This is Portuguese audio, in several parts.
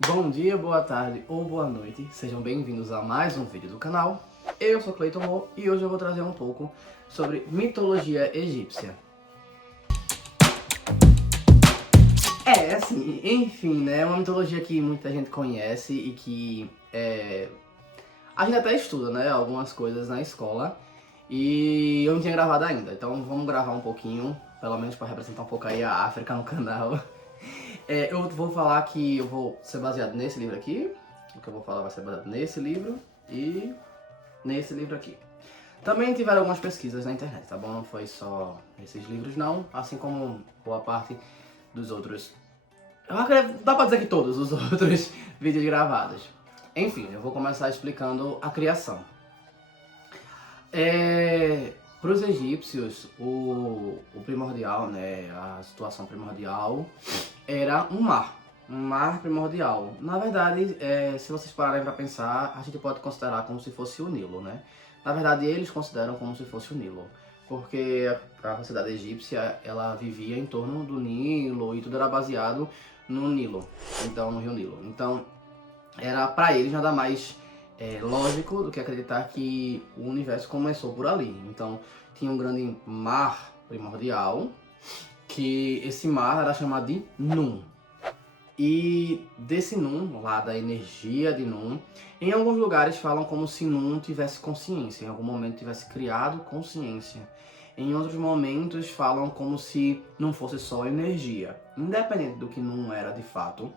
Bom dia, boa tarde ou boa noite, sejam bem-vindos a mais um vídeo do canal. Eu sou Cleiton Mo e hoje eu vou trazer um pouco sobre mitologia egípcia. Assim, enfim, né, é uma mitologia que muita gente conhece e que a gente até estuda, né, algumas coisas na escola e eu não tinha gravado ainda, então vamos gravar um pouquinho, pelo menos para representar um pouco aí a África no canal. Eu vou falar que eu vou ser baseado nesse livro aqui. O que eu vou falar vai ser baseado nesse livro e nesse livro aqui. Também tiveram algumas pesquisas na internet, tá bom? Não foi só esses livros não, assim como boa parte dos outros. Dá pra dizer que todos os outros vídeos gravados. Enfim, eu vou começar explicando a criação. Para os egípcios, o primordial, né, a situação primordial era um mar primordial. Na verdade, se vocês pararem para pensar, a gente pode considerar como se fosse o Nilo, né? Na verdade, eles consideram como se fosse o Nilo, porque a sociedade egípcia, ela vivia em torno do Nilo e tudo era baseado no Nilo, então no Rio Nilo. Então, era para eles nada mais lógico do que acreditar que o universo começou por ali. Então, tinha um grande mar primordial, que esse mar era chamado de Nun. E desse Nun, lá da energia de Nun, em alguns lugares falam como se Nun tivesse consciência, em algum momento tivesse criado consciência. Em outros momentos falam como se não fosse só energia. Independente do que Nun era de fato,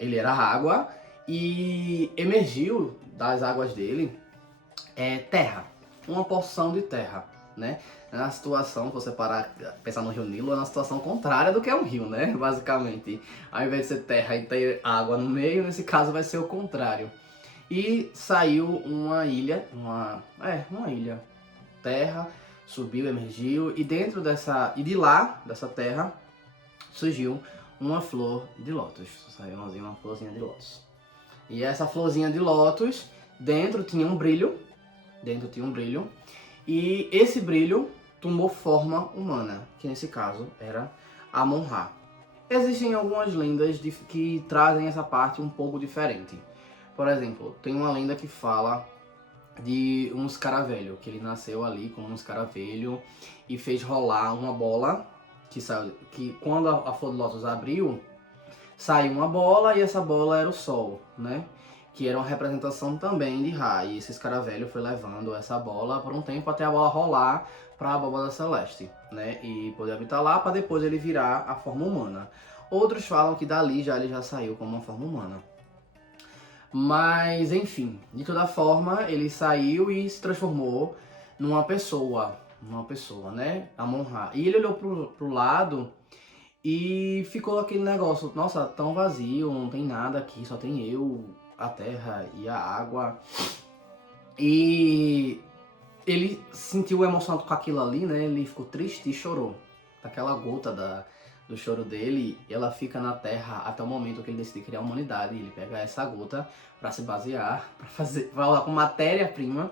ele era água e emergiu das águas dele terra, uma porção de terra, né? Na situação, se você parar pensar no Rio Nilo, é uma situação contrária do que é um rio, né? Basicamente, ao invés de ser terra e ter água no meio, nesse caso vai ser o contrário. E saiu uma ilha, uma ilha, terra, subiu, emergiu e dentro dessa, e de lá, dessa terra, surgiu uma flor de lótus. Saiu uma florzinha de lótus. E essa florzinha de lótus, dentro tinha um brilho, e esse brilho tomou forma humana, que nesse caso era Amon-Ra. Existem algumas lendas que trazem essa parte um pouco diferente. Por exemplo, tem uma lenda que fala de um escaravelho, que ele nasceu ali como um escaravelho e fez rolar uma bola, que quando a flor de lótus abriu, saiu uma bola e essa bola era o sol, né? Que era uma representação também de Ra. E esse escaravelho foi levando essa bola por um tempo até a bola rolar para a abóbada celeste, né? E poder habitar lá para depois ele virar a forma humana. Outros falam que dali ele já saiu como uma forma humana. Mas, enfim, de toda forma, ele saiu e se transformou numa pessoa, né? Amon-Ra. E ele olhou pro lado e ficou aquele negócio, nossa, tão vazio, não tem nada aqui, só tem eu, a terra e a água. E ele se sentiu emocionado com aquilo ali, né? Ele ficou triste e chorou. Aquela gota do choro dele, ela fica na terra até o momento que ele decide criar a humanidade. Ele pega essa gota para se basear, vai usar como matéria-prima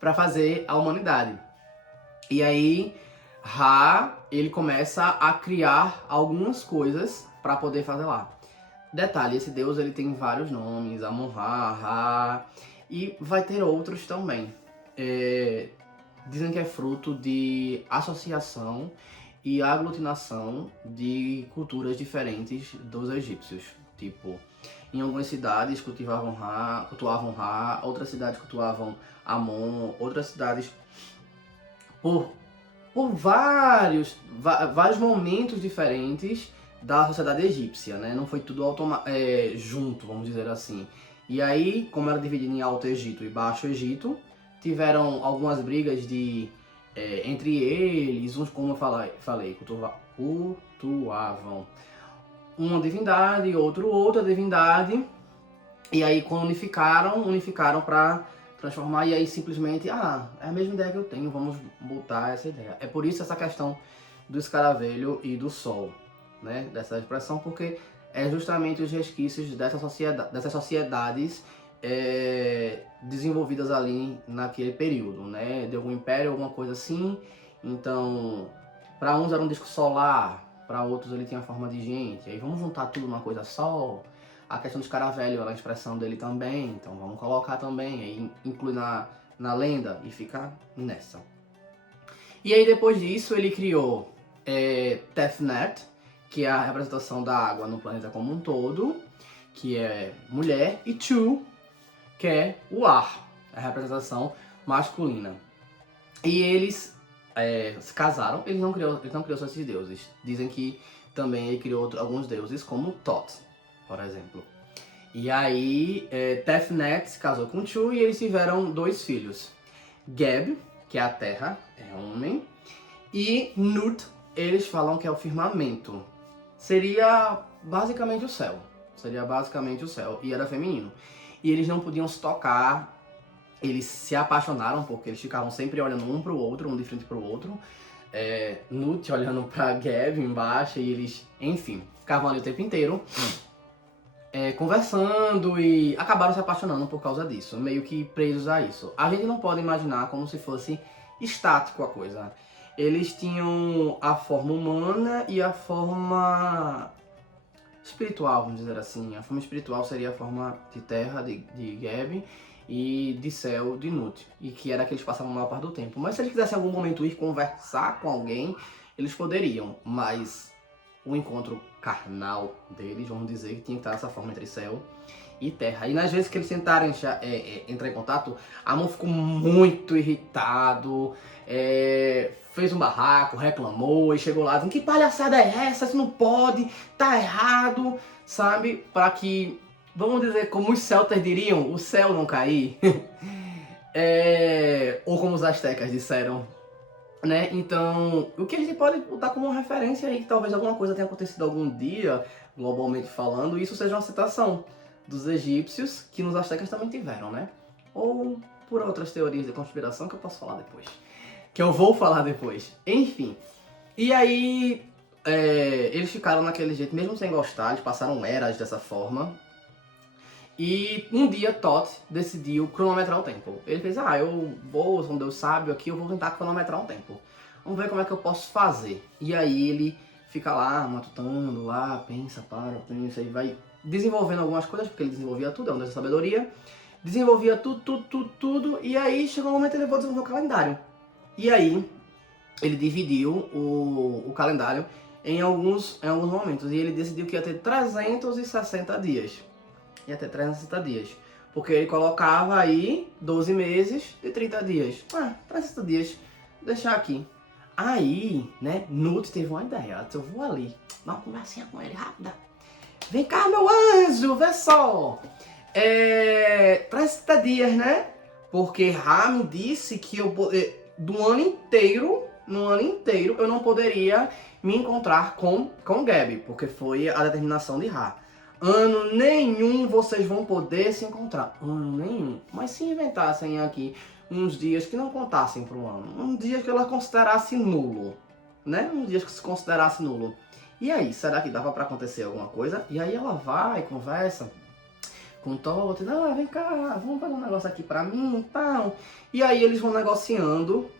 para fazer a humanidade. E aí Ra, ele começa a criar algumas coisas para poder fazer lá. Detalhe, esse deus ele tem vários nomes, Amon-Ra, Ra, e vai ter outros também. Dizem que é fruto de associação e aglutinação de culturas diferentes dos egípcios. Tipo, em algumas cidades cultuavam Ra, outras cidades cultuavam Amon, outras cidades por vários momentos diferentes da sociedade egípcia, né? Não foi tudo junto, vamos dizer assim. E aí, como era dividido em Alto Egito e Baixo Egito, tiveram algumas brigas entre eles, uns, como eu falei, cultuavam uma divindade, outra divindade, e aí quando unificaram para transformar, e aí simplesmente, é a mesma ideia que eu tenho, vamos botar essa ideia. É por isso essa questão do escaravelho e do sol, né, dessa expressão, porque é justamente os resquícios dessas sociedades desenvolvidas ali naquele período, né, de algum império, alguma coisa assim. Então, para uns era um disco solar, para outros ele tinha forma de gente, aí vamos juntar tudo numa coisa só. A questão do escaravelho era a expressão dele também, então vamos colocar também, aí inclui na lenda e fica nessa. E aí depois disso ele criou Tefnet, que é a representação da água no planeta como um todo, que é mulher, e Chu, que é o ar, a representação masculina. E eles se casaram, ele não criou só esses deuses. Dizem que também ele criou alguns deuses, como Thoth, por exemplo. E aí Tefnet se casou com Chu e eles tiveram 2 filhos. Geb, que é a terra, é homem, e Nut, eles falam que é o firmamento. Seria basicamente o céu. E era feminino. E eles não podiam se tocar. Eles se apaixonaram porque eles ficavam sempre olhando um pro outro, um de frente pro outro. Nut olhando pra Geb embaixo e eles, enfim, ficavam ali o tempo inteiro conversando e acabaram se apaixonando por causa disso, meio que presos a isso. A gente não pode imaginar como se fosse estático a coisa. Eles tinham a forma humana e a forma espiritual, vamos dizer assim. A forma espiritual seria a forma de terra de Geb e de céu de Nut, e que era que eles passavam a maior parte do tempo. Mas se eles quisessem em algum momento ir conversar com alguém, eles poderiam, mas o encontro carnal deles, vamos dizer, que tinha que estar nessa forma entre céu e terra. E nas vezes que eles tentaram entrar em contato, Amon ficou muito irritado, fez um barraco, reclamou e chegou lá dizendo: que palhaçada é essa? Isso não pode, tá errado, sabe? Para que, vamos dizer, como os celtas diriam, o céu não cair. Ou como os astecas disseram, né? Então, o que a gente pode botar como uma referência aí, que talvez alguma coisa tenha acontecido algum dia, globalmente falando, e isso seja uma citação dos egípcios, que nos astecas também tiveram, né? Ou por outras teorias de conspiração que eu posso falar depois. Que eu vou falar depois. Enfim. E aí, eles ficaram naquele jeito, mesmo sem gostar, eles passaram eras dessa forma. E um dia Thoth decidiu cronometrar o tempo. Ele fez: eu vou, sou um deus sábio aqui, eu vou tentar cronometrar o tempo. Vamos ver como é que eu posso fazer. E aí ele fica lá, matutando, lá, pensa, pensa, e vai desenvolvendo algumas coisas, porque ele desenvolvia tudo, é um deus de sabedoria. Desenvolvia tudo, e aí chegou um momento que ele levou a desenvolver o calendário. E aí ele dividiu o calendário em alguns momentos, e ele decidiu que ia ter 360 dias. Ia ter 360 dias. Porque ele colocava aí 12 meses de 30 dias. 360 dias. Deixar aqui. Aí, né, Nut teve uma ideia. Ela disse: eu vou ali dar uma conversinha com ele rápida. Vem cá, meu anjo, vê só. 360 dias, né? Porque Ra me disse que no ano inteiro, eu não poderia me encontrar com Geb. Porque foi a determinação de Ra. Ano nenhum vocês vão poder se encontrar. Ano nenhum. Mas se inventassem aqui uns dias que não contassem para o ano, um dia que ela considerasse nulo, né? Um dia que se considerasse nulo. E aí, será que dava para acontecer alguma coisa? E aí ela vai, conversa com o Thoth: vem cá, vamos fazer um negócio aqui para mim e tal. E aí eles vão negociando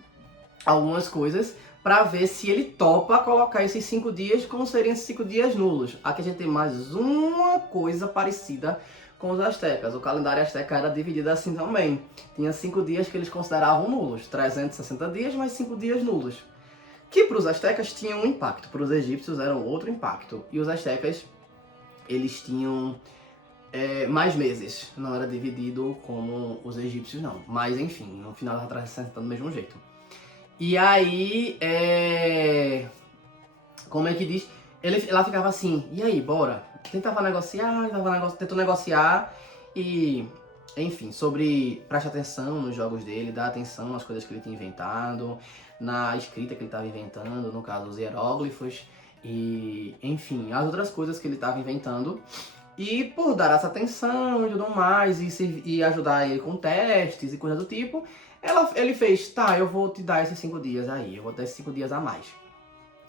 algumas coisas para ver se ele topa colocar esses 5 dias, como seriam esses 5 dias nulos. Aqui a gente tem mais uma coisa parecida com os astecas. O calendário asteca era dividido assim também. Tinha 5 dias que eles consideravam nulos, 360 dias mais 5 dias nulos. Que para os astecas tinha um impacto, para os egípcios era um outro impacto. E os astecas, eles tinham mais meses, não era dividido como os egípcios não. Mas enfim, no final dava 360 do mesmo jeito. E aí, como é que diz? Ela ficava assim: e aí, bora? Tentou negociar e, enfim, preste atenção nos jogos dele, dá atenção nas coisas que ele tinha inventado, na escrita que ele estava inventando, no caso os hieróglifos, e, enfim, as outras coisas que ele estava inventando. E por dar essa atenção e tudo mais, e ajudar ele com testes e coisa do tipo, ele fez: eu vou te dar esses 5 dias aí, eu vou dar esses 5 dias a mais.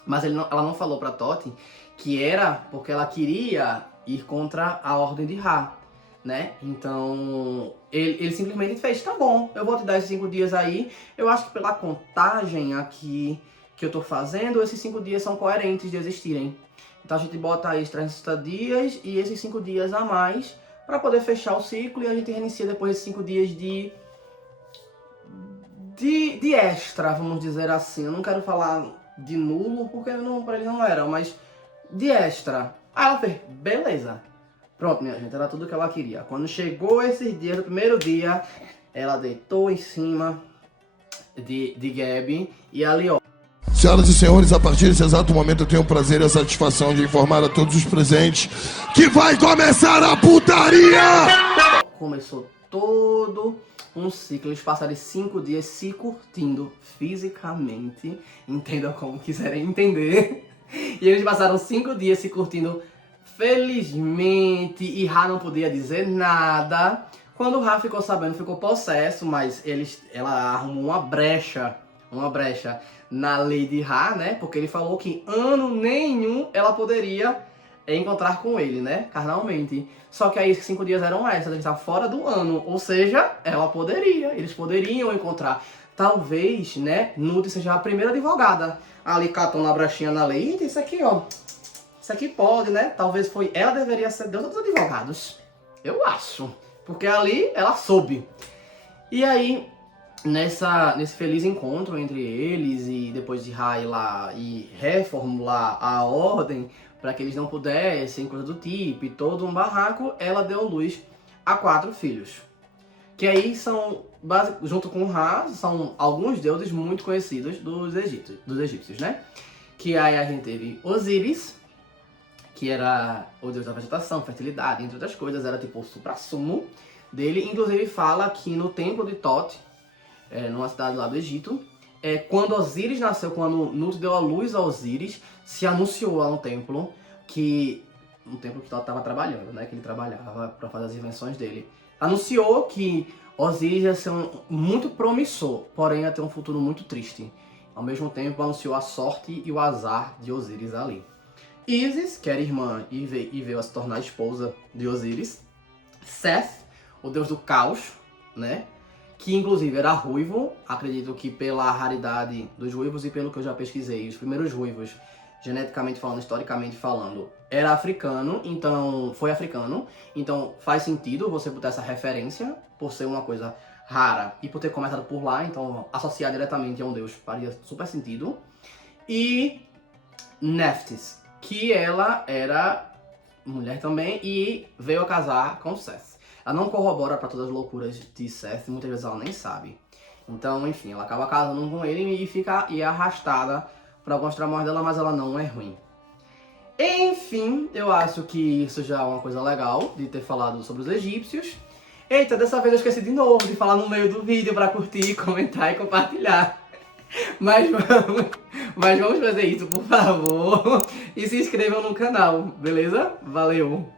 Mas ela não falou pra Thoth que era porque ela queria ir contra a ordem de Ra, né? Então, ele simplesmente fez: tá bom, eu vou te dar esses 5 dias aí. Eu acho que pela contagem aqui que eu tô fazendo, esses 5 dias são coerentes de existirem. Então a gente bota aí os 360 dias e esses 5 dias a mais para poder fechar o ciclo, e a gente reinicia depois desses 5 dias de extra, vamos dizer assim. Eu não quero falar de nulo, porque não, pra ele não era, mas de extra. Aí ela fez, beleza. Pronto, minha gente, era tudo que ela queria. Quando chegou esses dias, no primeiro dia, ela deitou em cima de Gabi e ali, ó. Senhoras e senhores, a partir desse exato momento eu tenho o prazer e a satisfação de informar a todos os presentes que vai começar a putaria! Começou todo um ciclo. Eles passaram 5 dias se curtindo fisicamente, entendam como quiserem entender. E eles passaram 5 dias se curtindo felizmente, e Ra não podia dizer nada. Quando Ra ficou sabendo, ficou possesso, mas ela arrumou uma brecha na lei de Ra, né? Porque ele falou que ano nenhum ela poderia encontrar com ele, né? Carnalmente. Só que aí esses 5 dias eram extras, a gente tava fora do ano. Ou seja, eles poderiam encontrar. Talvez, né, Nude seja a primeira advogada ali catando a brechinha na lei. Eita, isso aqui, ó. Isso aqui pode, né? Talvez ela deveria ser Deus dos advogados. Eu acho. Porque ali ela soube. E aí, nesse feliz encontro entre eles, e depois de Ra ir lá e reformular a ordem para que eles não pudessem, coisa do tipo, e todo um barraco, ela deu luz a 4 filhos. Que aí são, junto com Ra, são alguns deuses muito conhecidos dos egípcios, né? Que aí a gente teve Osíris, que era o deus da vegetação, fertilidade, entre outras coisas, era tipo o suprassumo dele. Inclusive fala que no templo de Thoth, numa cidade lá do Egito, quando Osíris nasceu, quando Nut deu a luz a Osíris, se anunciou lá no templo que Thoth estava trabalhando, né? Que ele trabalhava para fazer as invenções dele. Anunciou que Osíris ia ser muito promissor, porém ia ter um futuro muito triste. Ao mesmo tempo, anunciou a sorte e o azar de Osíris ali. Isis, que era irmã e veio a se tornar esposa de Osíris. Seth, o deus do caos, né? Que inclusive era ruivo. Acredito que pela raridade dos ruivos e pelo que eu já pesquisei, os primeiros ruivos, geneticamente falando, historicamente falando, era africano, então foi africano. Então faz sentido você botar essa referência por ser uma coisa rara e por ter começado por lá, então associar diretamente a um deus faria super sentido. E Nephthys, que ela era mulher também e veio a casar com Seth. Ela não corrobora para todas as loucuras de Seth, muitas vezes ela nem sabe. Então, enfim, ela acaba casando com ele e é arrastada para alguns tramões dela, mas ela não é ruim. Enfim, eu acho que isso já é uma coisa legal de ter falado sobre os egípcios. Eita, dessa vez eu esqueci de novo de falar no meio do vídeo para curtir, comentar e compartilhar. Mas vamos fazer isso, por favor. E se inscrevam no canal, beleza? Valeu!